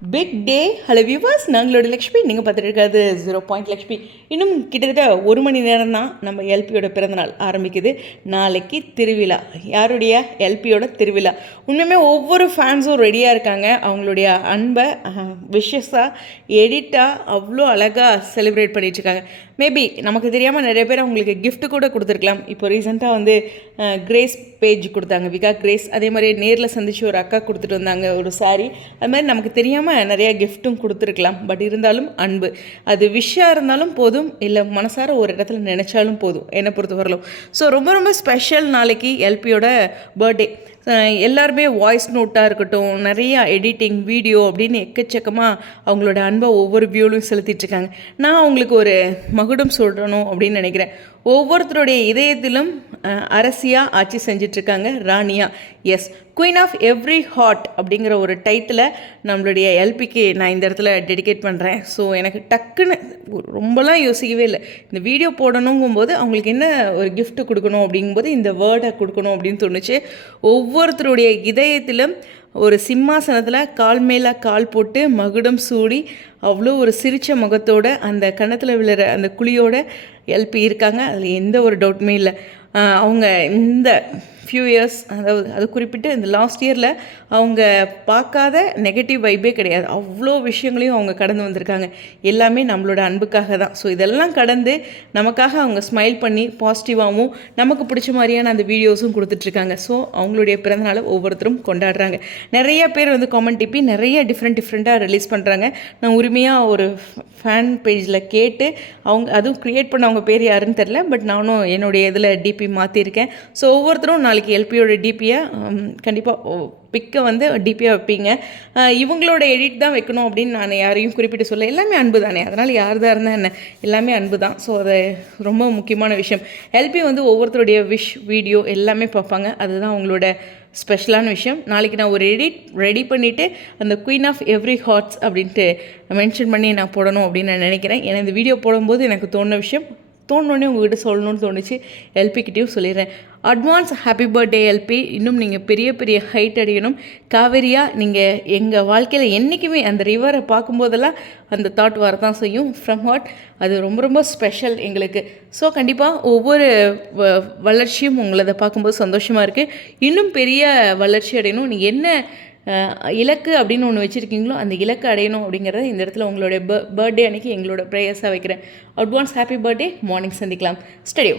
Big day hello viewers நாங்களோட லக்ஷ்மி நீங்கள் பார்த்துட்டு இருக்காது ஜீரோ பாயிண்ட் லக்ஷ்மி. இன்னும் கிட்டத்தட்ட ஒரு மணி நேரம் தான் நம்ம எல்பியோட பிறந்தநாள் ஆரம்பிக்குது. நாளைக்கு திருவிழா. யாருடைய எல்பியோட திருவிழா? உண்மையுமே ஒவ்வொரு ஃபேன்ஸும் ரெடியாக இருக்காங்க. அவங்களுடைய அன்பை விஷஸாக எடிட்டாக அவ்வளோ அழகாக செலிப்ரேட் பண்ணிட்டு இருக்காங்க மேபி நமக்கு தெரியாமல் நிறைய பேர் அவங்களுக்கு கிஃப்ட் கூட கொடுத்துருக்கலாம். இப்போ ரீசெண்டாக வந்து கிரேஸ் பேஜ் கொடுத்தாங்க. விகா கிரேஸ் அதே மாதிரி நேரில் சந்திச்சு ஒரு அக்கா கொடுத்துட்டு வந்தாங்க ஒரு சாரீ அது மாதிரி நமக்கு தெரியாமல் நிறையா கிஃப்ட்டும் கொடுத்துருக்கலாம். பட் இருந்தாலும் அன்பு. அது விஷயம் இருந்தாலும் போதும் இல்லை மனசார ஒரு இடத்துல நினச்சாலும் போதும். என்னை பொறுத்தவரையிலும். ஸோ ரொம்ப ரொம்ப ஸ்பெஷல் நாளைக்கு எல்பியோட பர்த்டே எல்லாருமே வாய்ஸ் நோட்டாக இருக்கட்டும் நிறையா எடிட்டிங் வீடியோ அப்படின்னு எக்கச்சக்கமாக அவங்களோட அன்பை ஒவ்வொரு வியூலையும் செலுத்திட்டுருக்காங்க நான் அவங்களுக்கு ஒரு மகுடம் சொல்லணும் அப்படின்னு நினைக்கிறேன். ஒவ்வொருத்தருடைய இதயத்திலும் அரசியாக ஆட்சி செஞ்சிட்ருக்காங்க ராணியா. Yes queen of every heart அப்படிங்கிற ஒரு டைட்டிலை நம்மளுடைய எல்பிக்கு நான் இந்த இடத்துல டெடிகேட் பண்ணுறேன் ஸோ எனக்கு டக்குன்னு ரொம்பலாம் யோசிக்கவே இல்லை. இந்த வீடியோ போடணுங்கும்போது அவங்களுக்கு என்ன ஒரு கிஃப்ட் கொடுக்கணும் அப்படிங்கும்போது இந்த வேர்டை கொடுக்கணும் அப்படின்னு தோணுச்சு. ஒவ்வொருத்தருடைய இதயத்திலும் ஒரு சிம்மாசனத்தில் கால் மேலே கால் போட்டு மகுடம் சூடி அவ்வளோ ஒரு சிரித்த முகத்தோட அந்த கணத்தில் விழுற அந்த குழியோட எல்பி இருக்காங்க. அதில் எந்த ஒரு டவுட்டுமே இல்லை. அவங்க இந்த ஃபியூ இயர்ஸ் அதாவது அது குறிப்பிட்டு இந்த லாஸ்ட் இயரில் அவங்க பார்க்காத நெகட்டிவ் வைப்பே கிடையாது. அவ்வளோ விஷயங்களையும் அவங்க கடந்து வந்திருக்காங்க. எல்லாமே நம்மளோட அன்புக்காக தான். ஸோ இதெல்லாம் கடந்து நமக்காக அவங்க ஸ்மைல் பண்ணி பாசிட்டிவாகவும் நமக்கு பிடிச்ச மாதிரியான அந்த வீடியோஸும் கொடுத்துட்ருக்காங்க. ஸோ அவங்களுடைய பிறந்தநாளை ஒவ்வொருத்தரும் கொண்டாடுறாங்க. நிறைய பேர் வந்து காமெண்ட் டிப்பி நிறைய டிஃப்ரெண்ட் டிஃப்ரெண்ட்டாக ரிலீஸ் பண்ணுறாங்க நான் உரிமையாக ஒரு ஃபேன் பேஜில் கேட்டு அவங்க அதுவும் க்ரியேட் பண்ண அவங்க பேர் யாருன்னு தெரில பட் நானும் என்னுடைய இதில் டிபி மாற்றிருக்கேன் ஸோ ஒவ்வொருத்தரும் நாளைக்கு எல்பியோட டிபியை கண்டிப்பாக பிக்கை வந்து டிபியாக வைப்பீங்க. இவங்களோட எடிட் தான் வைக்கணும் அப்படின்னு நான் யாரையும் குறிப்பிட்டு சொல்ல எல்லாமே அன்பு தானே. அதனால் யார் தான் இருந்தால் என்ன? எல்லாமே அன்பு தான். ஸோ அது ரொம்ப முக்கியமான விஷயம். எல்பி வந்து ஒவ்வொருத்தருடைய விஷ் வீடியோ எல்லாமே பார்ப்பாங்க. அதுதான் அவங்களோட ஸ்பெஷலான விஷயம். நாளைக்கு நான் ஒரு எடிட் ரெடி பண்ணிவிட்டு அந்த குயின் ஆஃப் எவ்ரி ஹார்ட்ஸ் அப்படின்ட்டு மென்ஷன் பண்ணி நான் போடணும் அப்படின்னு நான் நினைக்கிறேன். ஏன்னா இந்த வீடியோ போடும்போது எனக்கு தோணுன விஷயம் தோணுன்னே உங்ககிட்ட சொல்லணும்னு தோணுச்சு. எல்பிக்கிட்டேயும் சொல்லிடுறேன். Advance happy birthday LP. இன்னும் நீங்கள் பெரிய பெரிய ஹைட் அடையணும். காவேரியா நீங்கள் எங்கள் வாழ்க்கையில் என்றைக்குமே அந்த ரிவரை பார்க்கும்போதெல்லாம் அந்த தாட் வரதான் செய்யும். ஃப்ரம் ஹார்ட் அது ரொம்ப ரொம்ப ஸ்பெஷல் எங்களுக்கு. ஸோ கண்டிப்பாக ஒவ்வொரு வ- வளர்ச்சியும் உங்களதை பார்க்கும்போது சந்தோஷமாக இருக்குது இன்னும் பெரிய வளர்ச்சி அடையணும். நீங்கள் என்ன இலக்கு அப்படின்னு ஒன்று வச்சுருக்கீங்களோ அந்த இலக்கு அடையணும் அப்படிங்கிறத இந்த இடத்துல உங்களுடைய பர்த்டே அன்றைக்கி எங்களோட ப்ரேயர்ஸாக வைக்கிறேன். அட்வான்ஸ் ஹாப்பி பர்த்டே மார்னிங் சந்திக்கலாம். ஸ்டடியோ